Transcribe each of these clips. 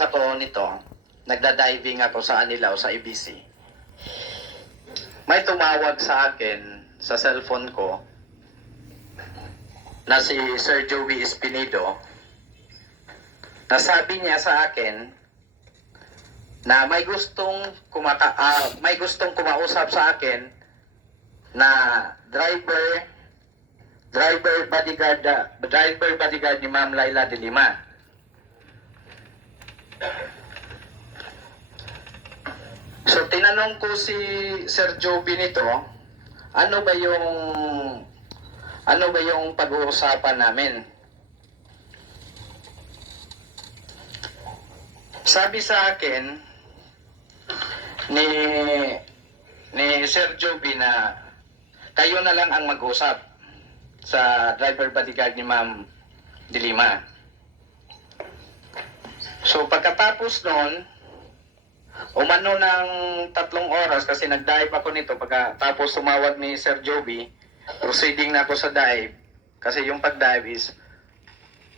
ako nito, nagda-diving ako sa Anilao sa EBC. May tumawag sa akin sa cellphone ko na si Sir Joey Espinido. Nasabi niya sa akin na may gustong kumausap sa akin na driver bodyguard ni Ma'am Laila de Lima. So tinanong ko si Sir Joby nito, ano ba yung pag-uusapan namin? Sabi sa akin ni Sir Joby na kayo na lang ang mag-usap sa driver bodyguard ni Ma'am de Lima. So pagkatapos noon, umano ng 3 oras kasi nag-dive ako nito. Pagkatapos tumawag ni Sir Joby, proceeding na ako sa dive. Kasi yung pag-dive is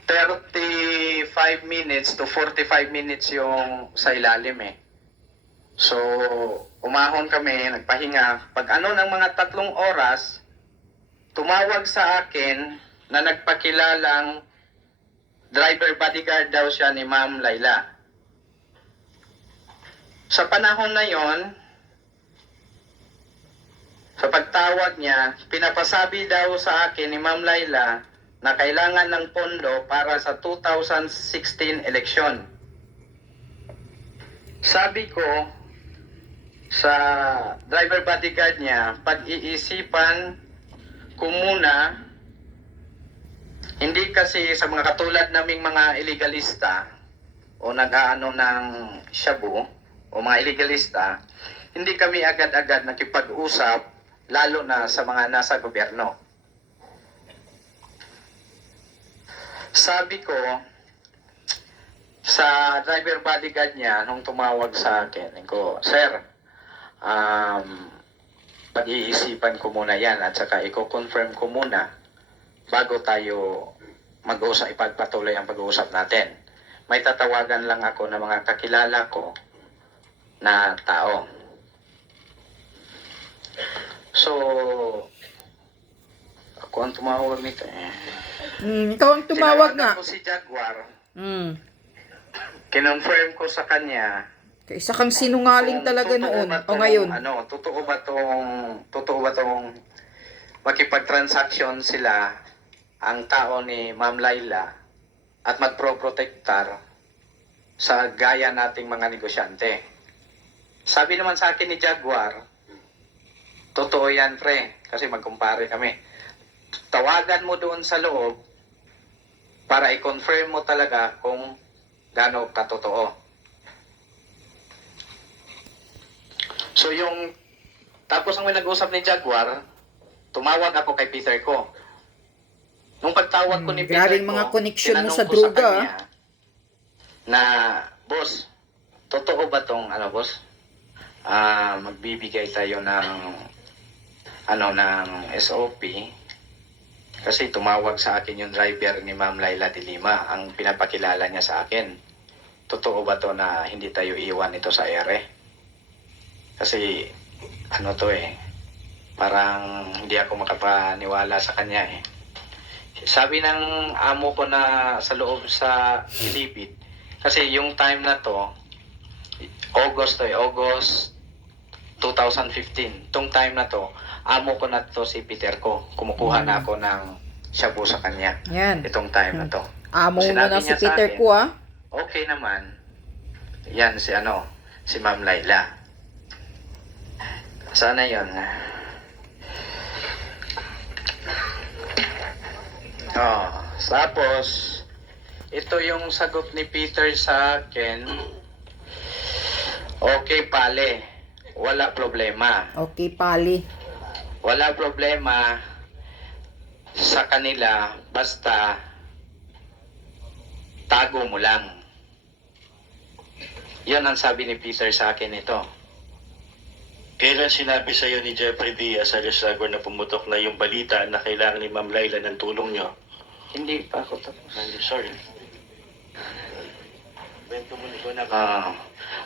35 minutes to 45 minutes yung sa ilalim eh. So, umahon kami, nagpahinga. Pag ng mga 3 oras, tumawag sa akin na nagpakilalang driver bodyguard daw siya ni Ma'am Laila. Sa panahon na yon, sa pagtawag niya, pinapasabi daw sa akin ni Ma'am Laila na kailangan ng pondo para sa 2016 election. Sabi ko sa driver bodyguard niya, pag-iisipan ko muna, hindi kasi sa mga katulad naming mga illegalista o nag-aano ng shabu o mga illegalista, hindi kami agad-agad nakipag-usap, lalo na sa mga nasa gobyerno. Sabi ko sa driver bodyguard niya nung tumawag sa akin, Sir, pag-iisipan ko muna yan at saka i-confirm ko muna bago tayo mag-usap, ipagpatuloy ang pag-uusap natin. May tatawagan lang ako ng mga kakilala ko na tao. So, ako ang tumawag nito eh. Ikaw ang tumawag nga. Tinawagan ko si Jaguar. Kinonfirm ko sa kanya. Isa kang sinungaling talaga noon o ngayon. Totoo ba tong makipag-transaction sila ang tao ni Ma'am Laila at magpro-protectar sa gaya nating mga negosyante. Sabi naman sa akin ni Jaguar, totoo yan pre, kasi magkumpare kami. Tawagan mo doon sa loob para i-confirm mo talaga kung gaano katotoo. So tapos ang may nag-usap ni Jaguar, tumawag ako kay Peter ko. Nung pagtawag ko ni Peter Grabing ko, mga connection mo sa tinanong ko droga. kanya na, boss, totoo ba tong boss? Magbibigay tayo ng SOP kasi tumawag sa akin yung driver ni Ma'am Laila de Lima, ang pinapakilala niya sa akin. Totoo ba to na hindi tayo iwan ito sa ere? Kasi parang hindi ako makapaniwala sa kanya eh. Sabi ng amo ko na sa loob sa Ilibid, kasi yung time na to, August 2015. Tong time na to, amo ko na to si Peter ko. Kumukuha na ako ng shabu sa kanya. Yan. Itong time na to. Amo mo Sinabi na si niya sa Peter akin, ko ah. okay naman. Yan si Ma'am Laila. Sana yon. Tapos ito yung sagot ni Peter sa akin. Okay, pale. Wala problema. Okay, pali. Wala problema sa kanila basta tago mo lang. Yan ang sabi ni Peter sa akin ito. Kailan sinabi sa iyo ni Jeffrey Diaz sa Resago na pumutok na yung balita na kailangan ni Ma'am Laila ng tulong nyo? Hindi pa ako tapos. Sorry. Kwento mo ikaw na.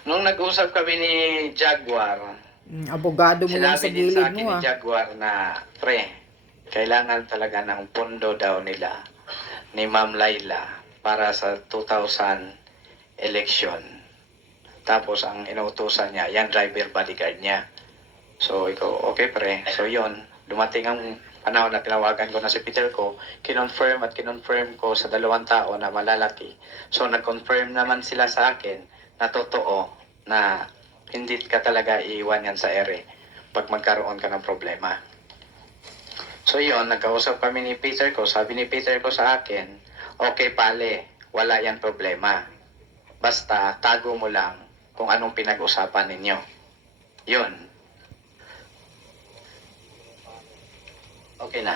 Nung nag-usap kami ni Jaguar, Abogado mo yan sa sinabi din gilid sa akin mo ni ah. Jaguar na, pre, kailangan talaga ng pondo daw nila ni Ma'am Laila para sa 2000 election. Tapos ang inuutosan niya, yan driver bodyguard niya. So ikaw, okay pre. So yon, dumating ang panahon na tinawagan ko na si Peter ko, kinonfirm ko sa dalawang tao na malalaki. So nag-confirm naman sila sa akin na totoo na hindi ka talaga iiwan yan sa ere pag magkaroon ka ng problema. So yon, nagkausap kami ni Peter ko, sabi ni Peter ko sa akin, okay pale, wala yan problema. Basta tago mo lang kung anong pinag-usapan ninyo. Yun. Okay na.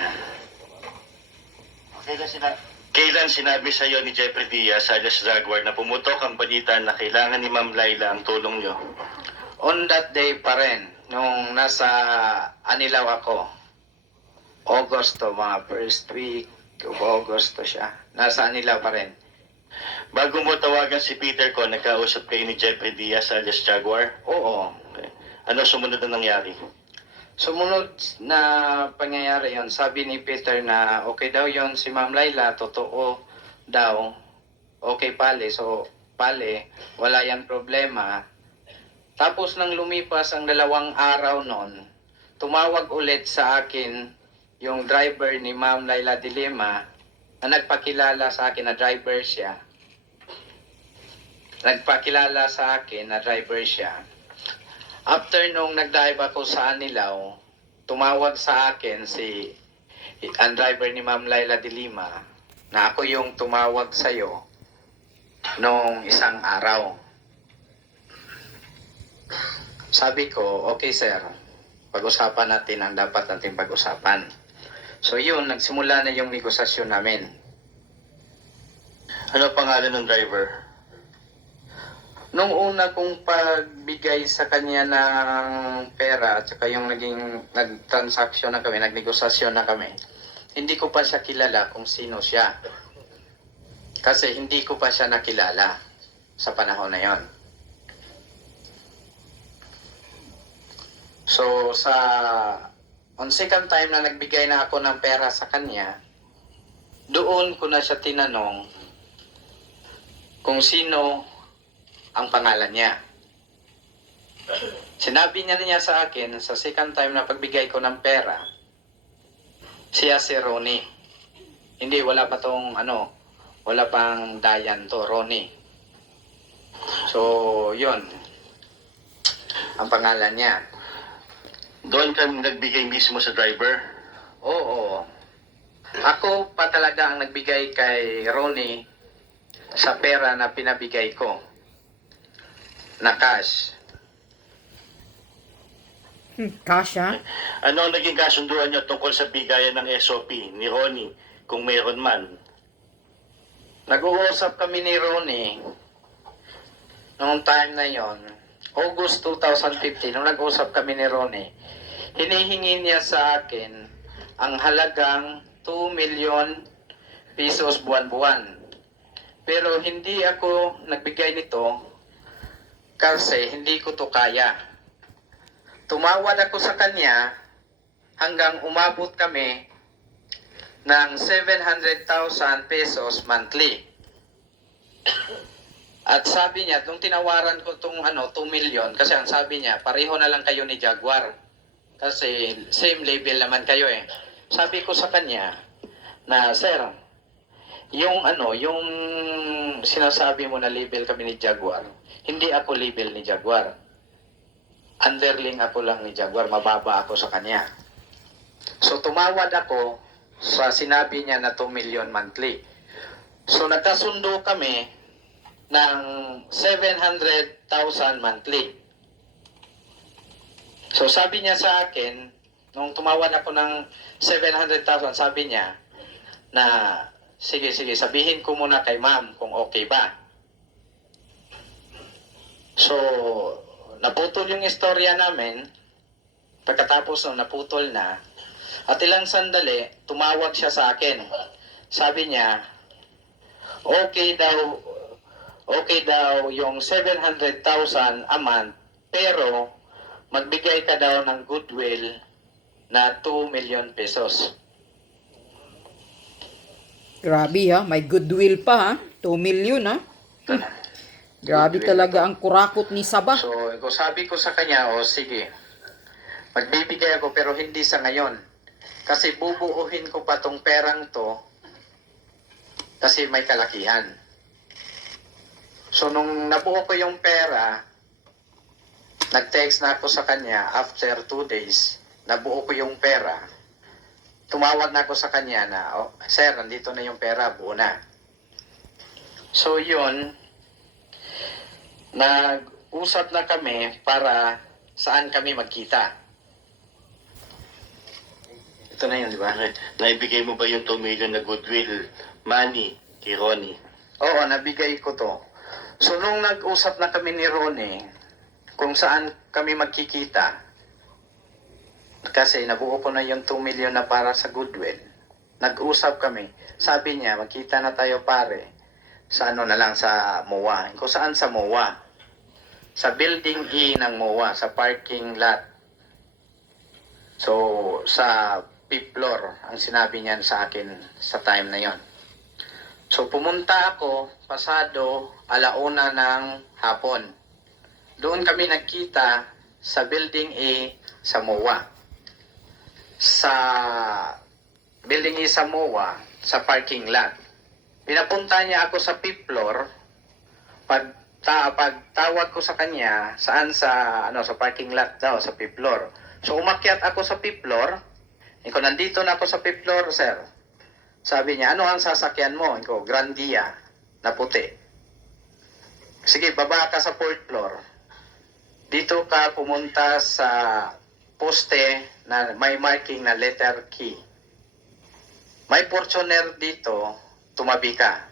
Kailan sinabi sa iyo ni Jeffrey Diaz alias Jaguar na pumutok ang balita na kailangan ni Ma'am Laila ang tulong niyo? On that day pa rin, nung nasa Anilaw ako, Agosto, mga first week of Agosto siya. Nasa Anilaw pa rin. Bago mo tawagan si Peter ko, nagkausap kayo ni Jeffrey Diaz alias Jaguar? Oo. Okay. Ano sumunod na nangyari? Sumunod na pangyayari yon, sabi ni Peter na okay daw yon si Ma'am Laila, totoo daw. Okay pale, so pale, wala yan problema. Tapos nang lumipas ang 2 araw nun, tumawag ulit sa akin yung driver ni Ma'am Laila de Lima na nagpakilala sa akin na driver siya. Nagpakilala sa akin na driver siya. After nung nag-dive ako sa Anilaw, tumawag sa akin ang driver ni Ma'am Laila de Lima na ako yung tumawag sa'yo nung isang araw. Sabi ko, okay sir, pag-usapan natin ang dapat natin pag-usapan. So yun, nagsimula na yung negosasyon namin. Ano pangalan ng driver? Nung una kong pagbigay sa kanya ng pera at saka yung nag-transaction na kami, nagnegosasyon na kami, hindi ko pa siya kilala kung sino siya. Kasi hindi ko pa siya nakilala sa panahon na yon. So on second time na nagbigay na ako ng pera sa kanya, doon ko na siya tinanong kung sino ang pangalan niya. Sinabi niya sa akin sa second time na pagbigay ko ng pera, siya si Ronnie. Hindi, wala pa tong wala pang Dayan to, Ronnie. So, yun. Ang pangalan niya. Doon ka nagbigay mismo sa driver? Oo. Ako pa talaga ang nagbigay kay Ronnie sa pera na pinabigay ko na cash. Cash ah. Ano ang naging kasunduan niyo tungkol sa bigayan ng SOP ni Ronnie, kung mayroon man? Nag-uusap kami ni Ronnie noong time na yon, August 2015, nung nag-uusap kami ni Ronnie, hinihingi niya sa akin ang halagang 2 million pesos buwan-buwan. Pero hindi ako nagbigay nito kasi hindi ko to kaya. Tumawad ako sa kanya hanggang umabot kami ng 700,000 pesos monthly. At sabi niya, nung tinawaran ko itong 2 million, kasi ang sabi niya, pareho na lang kayo ni Jaguar. Kasi same level naman kayo eh. Sabi ko sa kanya na, sir, yung yung sinasabi mo na level kami ni Jaguar, hindi ako level ni Jaguar. Underling ako lang ni Jaguar, mababa ako sa kanya. So tumawad ako sa sinabi niya na 2 million monthly. So nagkasundo kami ng 700,000 monthly. So sabi niya sa akin, nung tumawad ako ng 700,000, sabi niya na sige, sabihin ko muna kay ma'am kung okay ba. So, naputol yung istorya namin. Pagkatapos nung naputol na, at ilang sandali, tumawag siya sa akin. Sabi niya, okay daw okay daw yung 700,000 a month, pero magbigay ka daw ng goodwill na 2 million pesos. Grabe ha, may goodwill pa ha. 2 million ha. Grabe Goodwill talaga na to. ang kurakot ni Saba. So, sabi ko sa kanya, o sige, magbibigay ako pero hindi sa ngayon. Kasi bubuuhin ko pa tong perang to kasi may kalakihan. So, nung nabuo ko yung pera, nag-text na ako sa kanya after 2 days, nabuo ko yung pera. Tumawag na ako sa kanya na, oh, sir, nandito na yung pera, buo na. So, yun, nag-usap na kami para saan kami magkita. Ito na yun, di ba? Naibigay mo ba yung 2 million na goodwill money kay Ronnie? Oo, nabigay ko to. So, nung nag-usap na kami ni Ronnie, kung saan kami magkikita, kasi nabuo ko na yung 2 million na para sa goodwill, nag-usap kami. Sabi niya, magkita na tayo pare, sa ano na lang, sa MOA. Kung saan sa MOA? Sa building E ng MOA, sa parking lot. So, sa 5th floor, ang sinabi niyan sa akin sa time na yon. So, pumunta ako, pasado, 1:00 ng hapon. Doon kami nagkita sa building A sa MOA. Sa building A sa MOA, sa parking lot. Pinapunta niya ako sa 5th floor. Pagtawag ko sa kanya, saan sa parking lot daw, sa 5th floor. So, umakyat ako sa 5th floor. Iko, nandito na ako sa 5th floor, sir. Sabi niya, ano ang sasakyan mo? Iko, Grandia, na puti. Sige, baba ka sa 4th floor. Dito ka pumunta sa poste na may marking na letter key. May Fortuner dito, tumabi ka.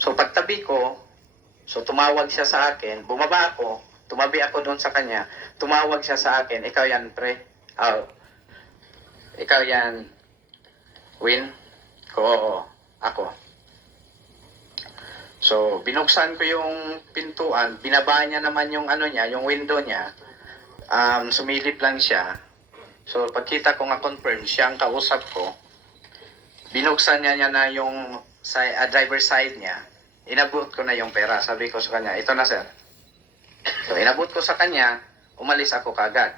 So, pagtabi ko, so tumawag siya sa akin, bumaba ako, tumabi ako doon sa kanya, tumawag siya sa akin, ikaw yan, pre. Ikaw yan, Win? Oo, ako. So, binuksan ko yung pintuan, binaba niya naman yung niya, yung window niya. Sumilip lang siya. So, pagkita ko nga confirm, siya ang kausap ko. Binuksan niya na yung driver side niya. Inabot ko na yung pera. Sabi ko sa kanya, ito na sir. So, inabot ko sa kanya, umalis ako kagad.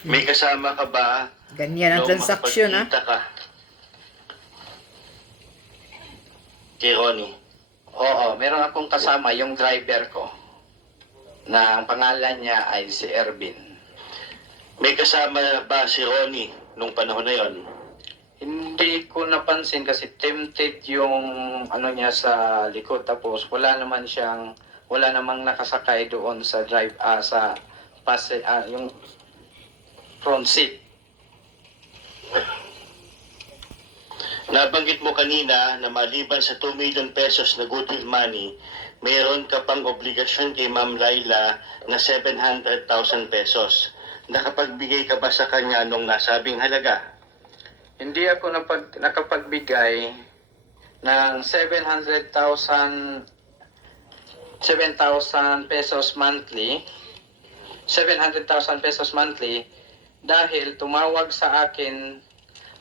May kasama ka ba Ganyan ang nung transaksyon ha. makapagkita ka kay Ronnie? Oo, meron akong kasama yung driver ko na ang pangalan niya ay si Ervin. May kasama ba si Ronnie nung panahon na yon? Hindi ko napansin kasi tempted yung niya sa likod, tapos wala namang nakasakay doon sa yung front seat. Nabanggit mo kanina na maliban sa 2 million pesos na goodwill money, mayroon ka pang obligasyon kay Ma'am Laila na 700,000 pesos. Nakapagbigay ka ba sa kanya nung nasabing halaga? Hindi ako nakapagbigay ng 7,000 pesos monthly. 700,000 pesos monthly dahil tumawag sa akin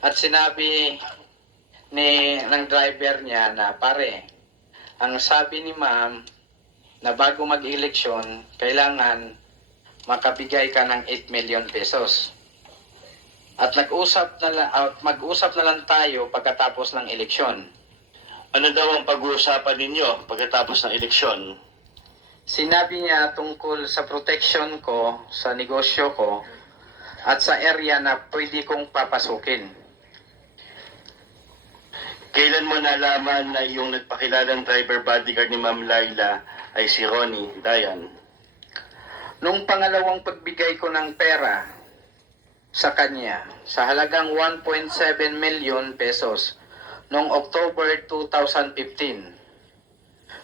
at sinabi ng driver niya na, pare, ang sabi ni ma'am na bago mag-eleksyon, kailangan makabigay ka ng 8 million pesos. At mag-usap na lang tayo pagkatapos ng eleksyon. Ano daw ang pag-uusapan ninyo pagkatapos ng eleksyon? Sinabi niya tungkol sa protection ko, sa negosyo ko, at sa area na pwede kong papasukin. Kailan mo nalaman na yung nagpakilalang driver bodyguard ni Ma'am Laila ay si Ronnie Dayan? Nung pangalawang pagbigay ko ng pera sa kanya, sa halagang 1.7 million pesos, noong October 2015,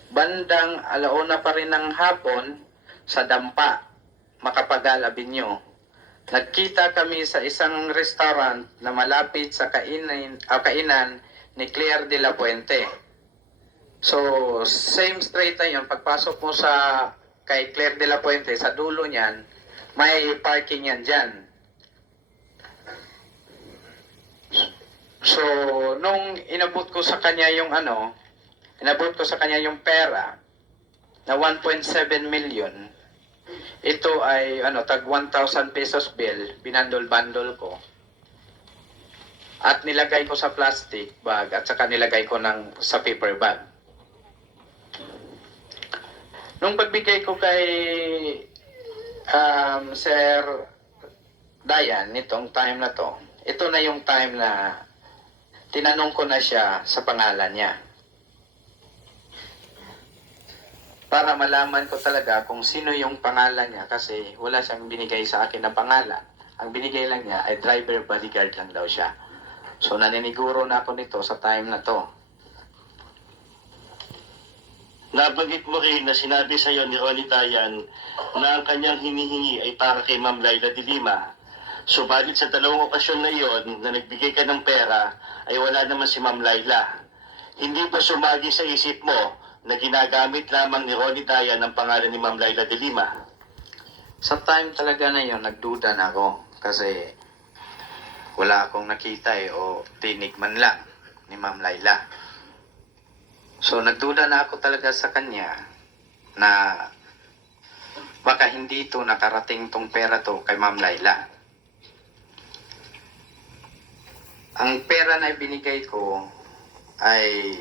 bandang 1:00 pa rin ng hapon sa Dampa, Macapagal Avenue. Nagkita kami sa isang restaurant na malapit sa kainan ni Claire de la Puente. So, same street na yun. Pagpasok mo sa kay Claire de la Puente, sa dulo niyan, may parking yan dyan. So, nung inabot ko sa kanya yung pera na 1.7 million, ito ay tag 1,000 pesos bill, binandol-bandol ko. At nilagay ko sa plastic bag at saka nilagay ko sa paper bag. Nung pagbigay ko kay Sir Dayan nitong time na to, ito na yung time na tinanong ko na siya sa pangalan niya. Para malaman ko talaga kung sino yung pangalan niya kasi wala siyang binigay sa akin na pangalan. Ang binigay lang niya ay driver bodyguard lang daw siya. So naniniguro na ako nito sa time na to. Nabanggit mo rin na sinabi sa iyo ni Ronnie Dayan na ang kanyang hinihingi ay para kay Ma'am Laila de Lima. Subalit sa dalawang okasyon na iyon na nagbigay ka ng pera ay wala naman si Ma'am Laila. Hindi ba sumagi sa isip mo na ginagamit lamang ni Ronnie Dayan ang pangalan ni Ma'am Laila de Lima? Sa time talaga na yon nagduda na ako kasi wala akong nakita o tinig man lang ni Ma'am Laila. So nagduda na ako talaga sa kanya na baka hindi to nakarating tong pera to kay Ma'am Laila. Ang pera na ibinigay ko ay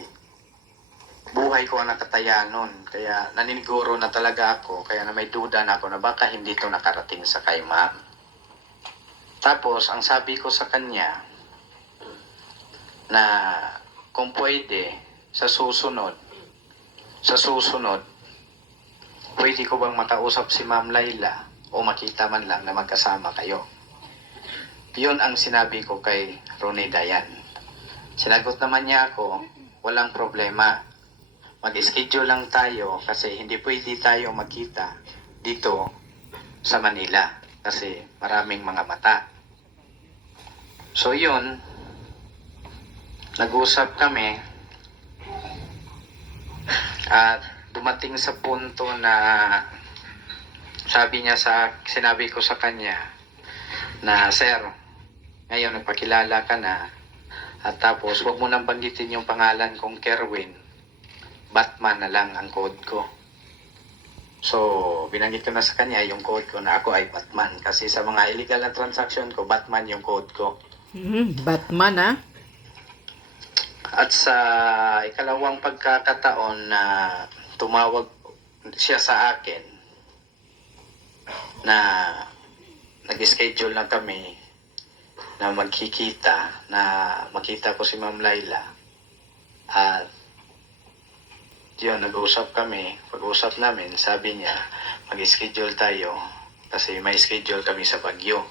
buhay ko ang nakataya nun. Kaya naniniguro na talaga ako. Kaya na may duda na ako na baka hindi to nakarating sa kay Ma'am. Tapos, ang sabi ko sa kanya na kung pwede, sa susunod, pwede ko bang makausap si Ma'am Laila o makita man lang na magkasama kayo. Yun ang sinabi ko kay Ronnie Dayan. Sinagot naman niya ako, walang problema. Mag-schedule lang tayo kasi hindi pwede tayo magkita dito sa Manila kasi maraming mga mata. So yun, nag-usap kami at dumating sa punto na sinabi ko sa kanya na, Sir, ngayon nagpakilala ka na at tapos huwag mo nang banggitin yung pangalan kong Kerwin. Batman na lang ang code ko. So, binanggit ko na sa kanya yung code ko na ako ay Batman. Kasi sa mga illegal na transaction ko, Batman yung code ko. Batman, ha? At sa ikalawang pagkakataon na tumawag siya sa akin na nag-schedule na kami na magkikita, na makita ko si Ma'am Laila. At yun, nag-usap kami. Pag-usap namin, sabi niya, mag-schedule tayo kasi may schedule kami sa Baguio.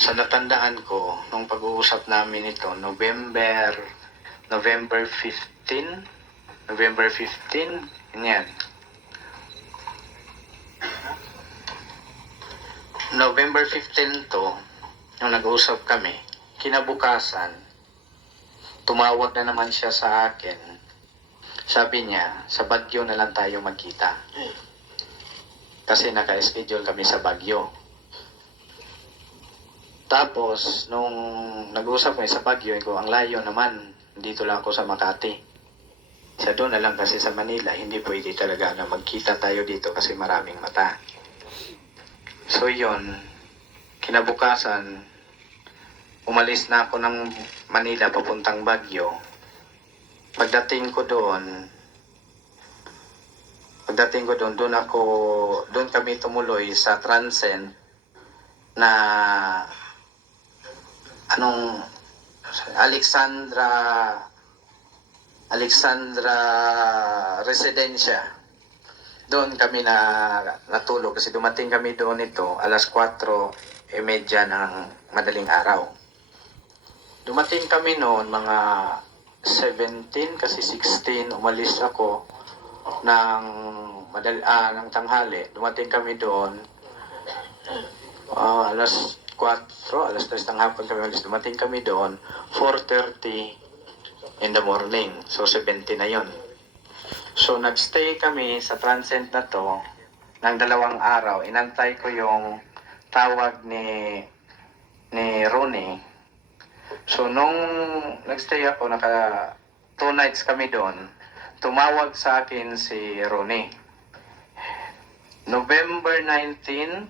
Sa natandaan ko, nung pag-uusap namin ito, November 15, yan. November 15 to, nung nag-usap kami, kinabukasan, tumawag na naman siya sa akin. Sabi niya, sa Baguio na lang tayo magkita. Kasi naka-schedule kami sa Baguio. Tapos, nung nag-usap kami sa Baguio, ko, ang layo naman, dito lang ako sa Makati. Sa doon na lang kasi sa Manila, hindi pwede talaga na magkita tayo dito kasi maraming mata. So yun, kinabukasan, umalis na ako ng Manila papuntang Baguio. Pagdating ko doon, doon kami tumuloy sa Transcend na Alexandra Residencia. Doon kami natulog kasi dumating kami doon ito alas 4:30 ng madaling araw. Dumating kami noon mga 17 kasi 16 umalis ako ng tanghali. Dumating kami doon alas 4, alas 3 ng hapon kami umalis. Dumating kami doon 4:30 in the morning. So 70 na yon. So nagstay kami sa Transcend na to ng 2 araw. Inantay ko yung tawag ni Ronnie. So nung nagstay ako, 2 nights kami doon, tumawag sa akin si Ronnie. November 19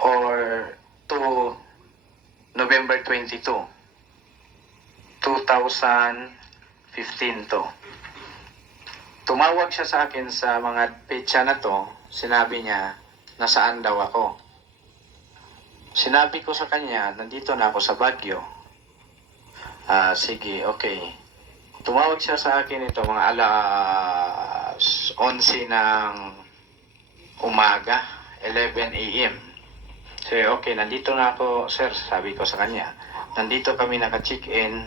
or to November 22, 2015 to. Tumawag siya sa akin sa mga petsa na to, sinabi niya, nasaan daw ako. Sinabi ko sa kanya, nandito na ako sa Baguio. Sige, okay. Tumawag siya sa akin ito mga alas 11 ng umaga, 11 a.m. So, okay, nandito na ako, sir, sabi ko sa kanya. Nandito kami naka-check-in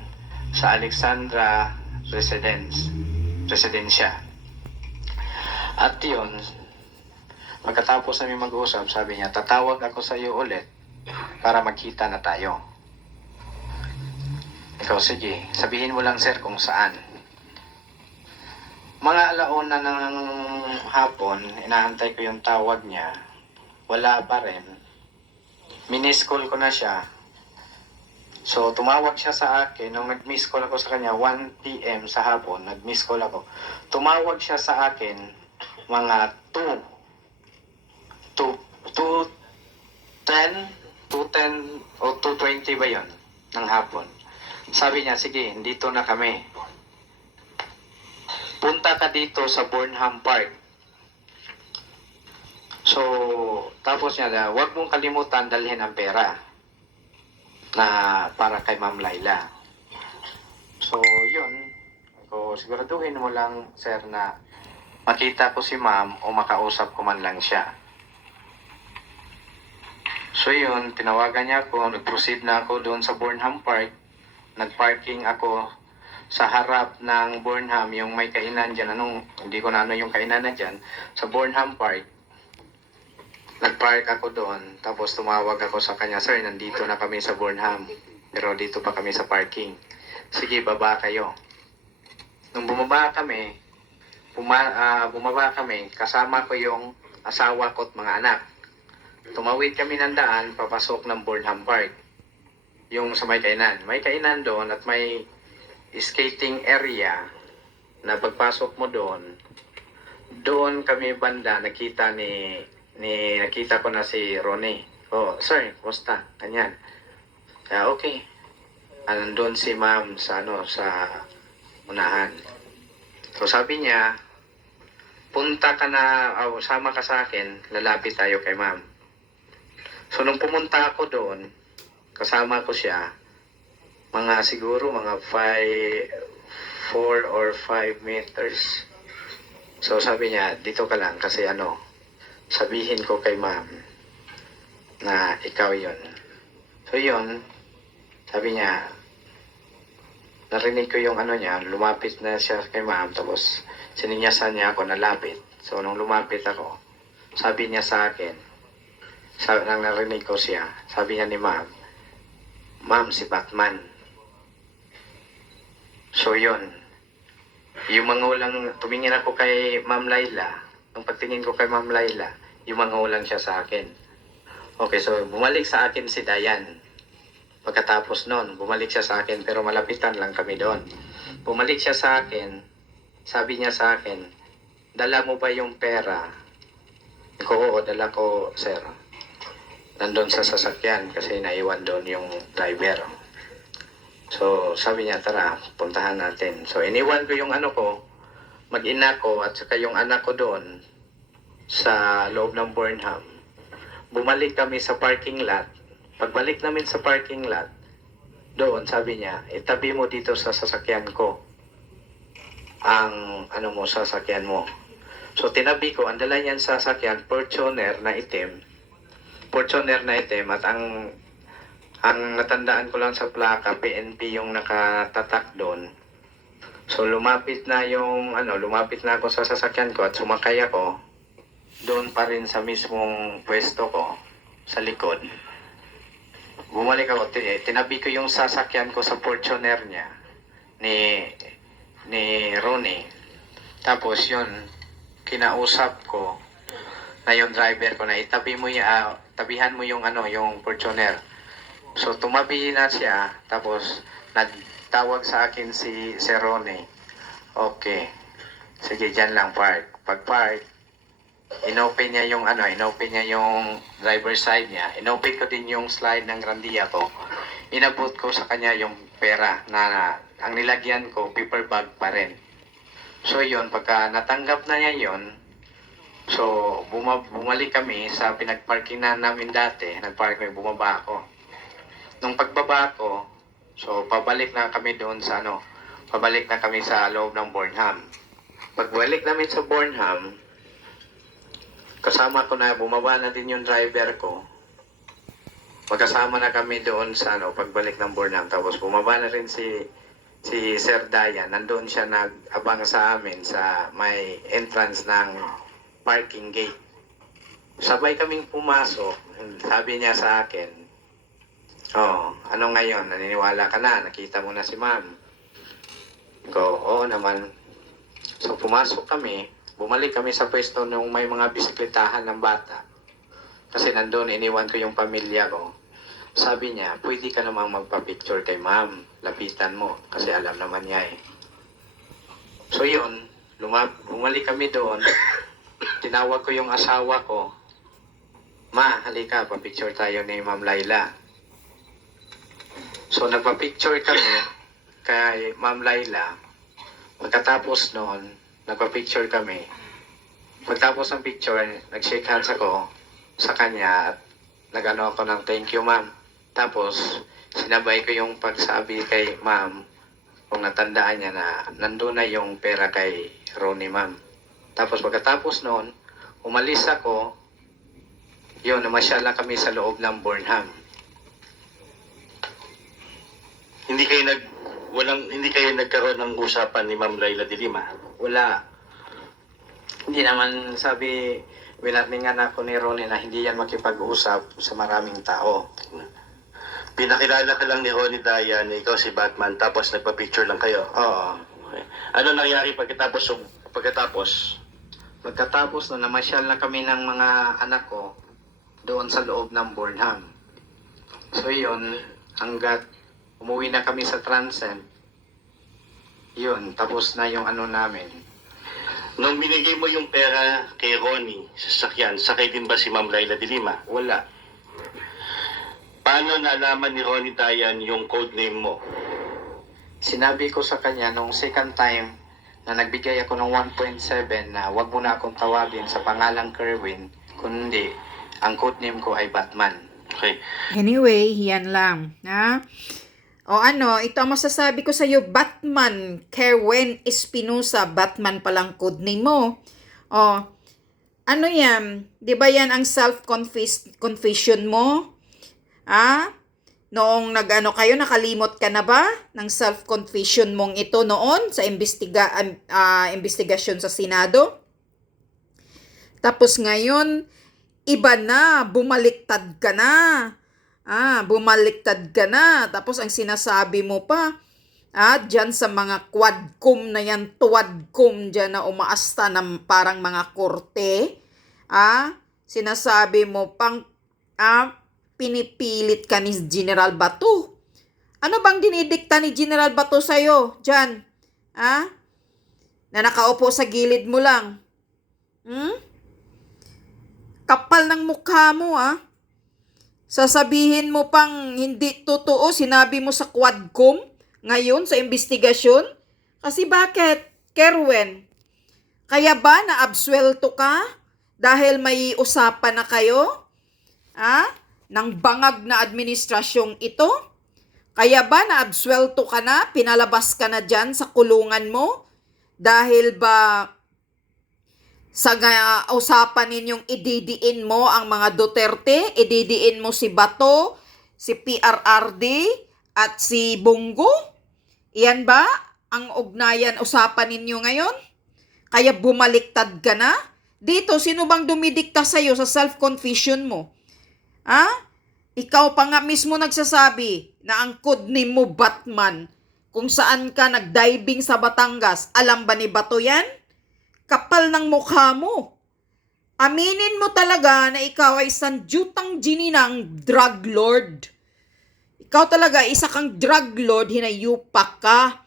sa Alexandra Residensya. At yun, pagkatapos namin mag-usap, sabi niya, tatawag ako sa iyo ulit para magkita na tayo. Ikaw, sige, sabihin mo lang, sir, kung saan. Mga alauna ng hapon, inaantay ko yung tawag niya. Wala pa rin. Miss call ko na siya. So, tumawag siya sa akin. Nung nag-miss call ako sa kanya, 1 p.m. sa hapon, nag-miss call ako. Tumawag siya sa akin, mga 2:10 o 2:20 ba yon ng hapon. Sabi niya, sige, dito na kami. Punta ka dito sa Burnham Park. So, tapos niya, huwag mong kalimutan dalhin ang pera na para kay Ma'am Laila. So, yun. So, siguraduhin mo lang, sir, na makita ko si Ma'am o makausap ko man lang siya. So, yun. Tinawagan niya ako. Nag-proceed na ako doon sa Burnham Park. Nag-parking ako sa harap ng Burnham, yung may kainan dyan. Hindi ko na ano yung kainan na dyan. Sa Burnham Park. Nag-park ako doon, tapos tumawag ako sa kanya, sir, nandito na kami sa Burnham, pero dito pa kami sa parking. Sige, baba kayo. Nung bumaba kami, kasama ko yung asawa ko at mga anak. Tumawid kami ng daan, papasok ng Burnham Park. Yung sa may kainan. May kainan doon at may skating area na pagpasok mo doon kami banda, nakita ko na si Ronnie. Oh, sir, kumusta? Ganyan. Kaya okay. Nandun si ma'am sa unahan. So sabi niya, punta ka na, sama ka sa akin, lalapit tayo kay ma'am. So nung pumunta ako doon, kasama ko siya, siguro mga 4 or 5 meters. So sabi niya, dito ka lang kasi sabihin ko kay ma'am na ikaw yon. So yun, sabi niya, narinig ko yung niya, lumapit na siya kay ma'am, tapos sininyasan niya ako na lapit. So nung lumapit ako, sabi niya sa akin, nang narinig ko siya, sabi niya ni ma'am, ma'am, si Batman. So yun, yung mangulang, tumingin ako kay Ma'am Laila. Nung pagtingin ko kay Ma'am Laila, yung mangulang siya sa akin. Okay, so bumalik sa akin si Dayan. Pagkatapos nun, bumalik siya sa akin, pero malapitan lang kami doon. Bumalik siya sa akin, sabi niya sa akin, dala mo ba yung pera? Oo, dala ko, sir. Nandun sa sasakyan kasi naiwan doon yung driver. So, sabi niya, tara, puntahan natin. So, iniwan ko yung mag-ina ko at saka yung anak ko doon sa loob ng Burnham. Bumalik kami sa parking lot. Pagbalik namin sa parking lot, doon, sabi niya, itabi mo dito sa sasakyan ko ang sasakyan mo. So, tinabi ko, ang dala niyan sa sasakyan, Fortuner na itim at ang natandaan ko lang sa plaka, PNP yung nakatatak doon. So lumapit na ako sa sasakyan ko at sumakay ako doon pa rin sa mismong pwesto ko sa likod. Bumalik ako, tinabi ko yung sasakyan ko sa Fortuner niya ni Ronnie. Tapos yun, kinausap ko na yung driver ko na tabihan mo yung yung Fortuner. So tumabi na siya, tapos nagtawag sa akin si Ronnie. Okay. Sige, dyan lang park. Pag park, inopen niya yung driver side niya. Inopen ko din yung slide ng Grandia ko. Inabot ko sa kanya yung pera na ang nilagyan ko, paper bag pa rin. So yun, pagka natanggap na niya yun, so bumalik kami sa pinagparking na namin dati. Nagpark kami, bumaba ako. Nung pagbaba ko, so pabalik na kami doon sa pabalik na kami sa loob ng Burnham. Pagbalik namin sa Burnham, kasama ko na, bumaba na din yung driver ko. Magkasama na kami doon sa pagbalik ng Burnham. Tapos bumaba na rin si Sir Dayan. Nandoon siya nag-abang sa amin sa may entrance ng parking gate. Sabay kaming pumasok. Sabi niya sa akin, "Oh, ano ngayon? Naniniwala ka na? Nakita mo na si ma'am?" Go, "Oo naman." So pumasok kami. Bumalik kami sa pwesto nung may mga bisikletahan ng bata. Kasi nandun, iniwan ko yung pamilya ko. Sabi niya, "Pwede ka namang magpa-picture kay ma'am. Lapitan mo." Kasi alam naman niya eh. So yun, bumalik kami doon. Tinawag ko yung asawa ko. "Ma, halika, pa-picture tayo ni Ma'am Laila." So nagpa-picture kami kay Ma'am Laila. Pagkatapos noon, nagpa-picture kami. Pagtapos ng picture, nag-shake hands ako sa kanya at nag-ano ako ng "Thank you, ma'am." Tapos, sinabay ko yung pagsabi kay ma'am kung natandaan niya na nandun na yung pera kay Ronnie, ma'am. Tapos pagkatapos noon, umalis ako. Yun, namasyal lang kami sa loob ng Burnham. Hindi kayo nagkaroon ng usapan ni Ma'am Laila de Lima? Wala. Hindi naman winarningan ako ni Ronnie na hindi yan makipag-usap sa maraming tao. Pinakilala ka lang ni Ronnie Dayan na ikaw si Batman, tapos nagpa-picture lang kayo? Oo. Okay. Ano nangyari pagkatapos? Pagkatapos na namasyal na kami ng mga anak ko doon sa loob ng Burnham. So yun, hanggat umuwi na kami sa Transcend, yun, tapos na yung namin. Nung binigay mo yung pera kay Ronnie sa sasakyan, sakay din ba si Ma'am Laila de Lima? Wala. Paano nalaman ni Ronnie Dayan yung code name mo? Sinabi ko sa kanya nung second time na nagbigay ako ng 1.7 na wag mo na akong tawagin sa pangalang Kerwin, kundi ang codename ko ay Batman. Okay. Anyway, yan lang. Ha? O ito ang masasabi ko sa iyo, Batman, Kerwin Espinosa, Batman palang codename mo. O, yan? Di ba yan ang self-confession mo? Noong kayo, nakalimot ka na ba ng self-confession mong ito noon sa investigasyon sa Senado? Tapos ngayon, iba na, bumaliktad ka na. Bumaliktad ka na. Tapos ang sinasabi mo pa, dyan sa mga quadcom na yan, tuwadcom dyan na umaasta ng parang mga korte, sinasabi mo pang, pinipilit ka ni General Bato. Ano bang dinidikta ni General Bato sa'yo, dyan? Na nakaupo sa gilid mo lang. Kapal ng mukha mo, Sasabihin mo pang hindi totoo, sinabi mo sa Quadcom ngayon sa investigasyon? Kasi bakit, Kerwin? Kaya ba na-absuelto ka dahil may usapan na kayo? Nang bangag na administrasyong ito? Kaya ba na-absuelto ka na, pinalabas ka na dyan sa kulungan mo? Dahil ba sa usapan ninyong ididiin mo ang mga Duterte, ididiin mo si Bato, si PRRD, at si Bongo? Iyan ba ang usapan ninyo ngayon? Kaya bumaliktad ka na? Dito, sino bang dumidikta sa'yo sa self-confession mo? Ikaw pa nga mismo nagsasabi na ang codename mo Batman. kung saan ka nag-diving sa Batangas. Alam ba ni Bato yan? Kapal ng mukha mo. Aminin mo talaga na ikaw ay sandyutang gininang drug lord. Ikaw talaga, isa kang drug lord, hinayupak ka.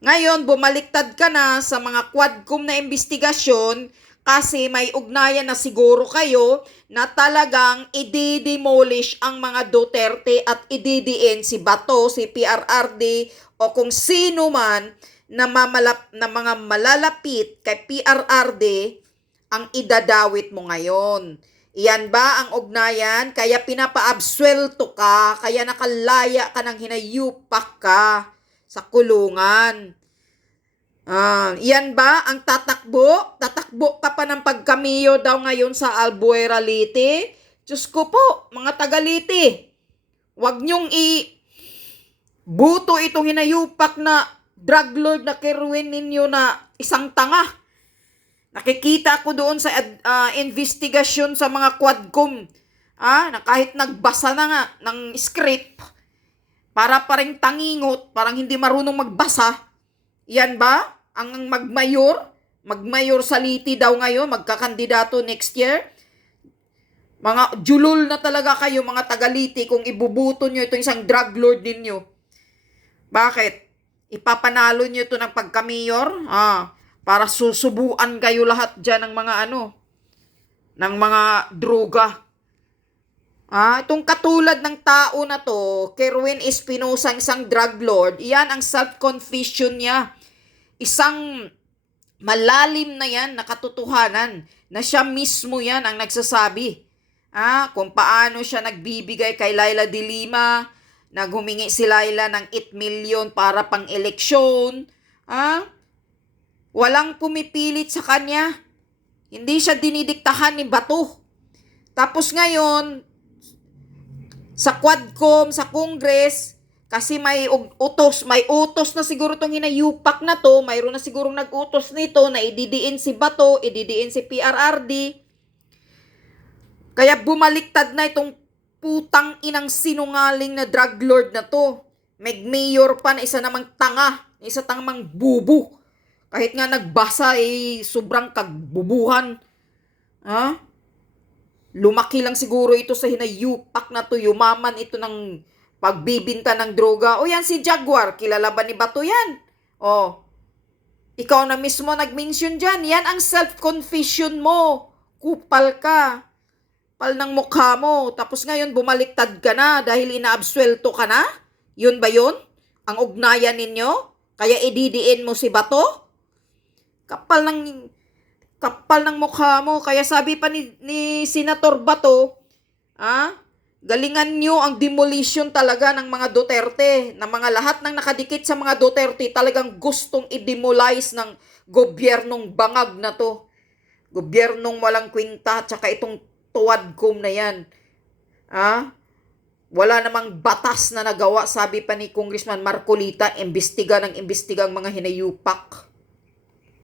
Ngayon, bumaliktad ka na sa mga quadcom na investigasyon kasi may ugnayan na siguro kayo na talagang i-demolish ang mga Duterte at i-DDN si Bato, si PRRD o kung sino man na mga malalapit kay PRRD ang idadawit mo ngayon. Iyan ba ang ugnayan? Kaya pinapaabswelto ka, kaya nakalaya ka ng hinayupak ka sa kulungan. Iyan ba ang tatakbo? Tatakbo ka pa ng pagkamiyo daw ngayon sa Albuera Leyte? Diyos ko po, mga taga Leyte, huwag niyong buto itong hinayupak na drug lord na Kerwin ninyo na isang tanga. Nakikita ko doon sa investigasyon sa mga quadcom na kahit nagbasa na nga ng script, para ring tangingot, parang hindi marunong magbasa. Yan ba? Ang magmayor sa Leyte daw ngayon, magkakandidato next year. Mga julol na talaga kayo mga taga Leyte kung ibubuto nyo ito isang drug lord ninyo. Bakit? Ipapanalo nyo ito ng pagkamayor? Para susubuan kayo lahat dyan ng mga ng mga droga. Itong katulad ng tao na to, Kerwin Espinosa, isang drug lord, iyan ang self-confession niya. Isang malalim na yan na katotohanan na siya mismo yan ang nagsasabi. Kung paano siya nagbibigay kay Laila de Lima, naghumingi si Laila ng 8 million para pang eleksyon. Walang pumipilit sa kanya. Hindi siya dinidiktahan ni Bato. Tapos ngayon, sa quadcom, sa Congress, kasi may utos na siguro itong hinayupak na to, mayroon na siguro nag-utos nito na ididiin si Bato, ididiin si PRRD. Kaya bumaliktad na itong putang inang sinungaling na drug lord na to. Mayor pa na isa namang tanga, isa tangamang bubu. Kahit nga nagbasa, sobrang kagbubuhan. Lumaki lang siguro ito sa hinayupak na to. Yumaman ito ng pagbibinta ng droga. O yan si Jaguar, kilala ba ni Bato yan? Ikaw na mismo nag-mention dyan. Yan ang self-confession mo. Kupal ka. Pal ng mukha mo. Tapos ngayon bumaliktad ka na dahil inaabswelto ka na? Yun ba yun? Ang ugnayan ninyo? Kaya ididiin mo si Bato? Kapal ng mukha mo. Kaya sabi pa ni Senator Bato, galingan nyo ang demolition talaga ng mga Duterte. Na mga lahat ng nakadikit sa mga Duterte talagang gustong i-demolize ng gobyernong bangag na to. Gobyernong walang kwinta, tsaka itong tuwadcom na yan. Wala namang batas na nagawa, sabi pa ni Congressman Marcolita, imbestiga ng imbestigang mga hinayupak.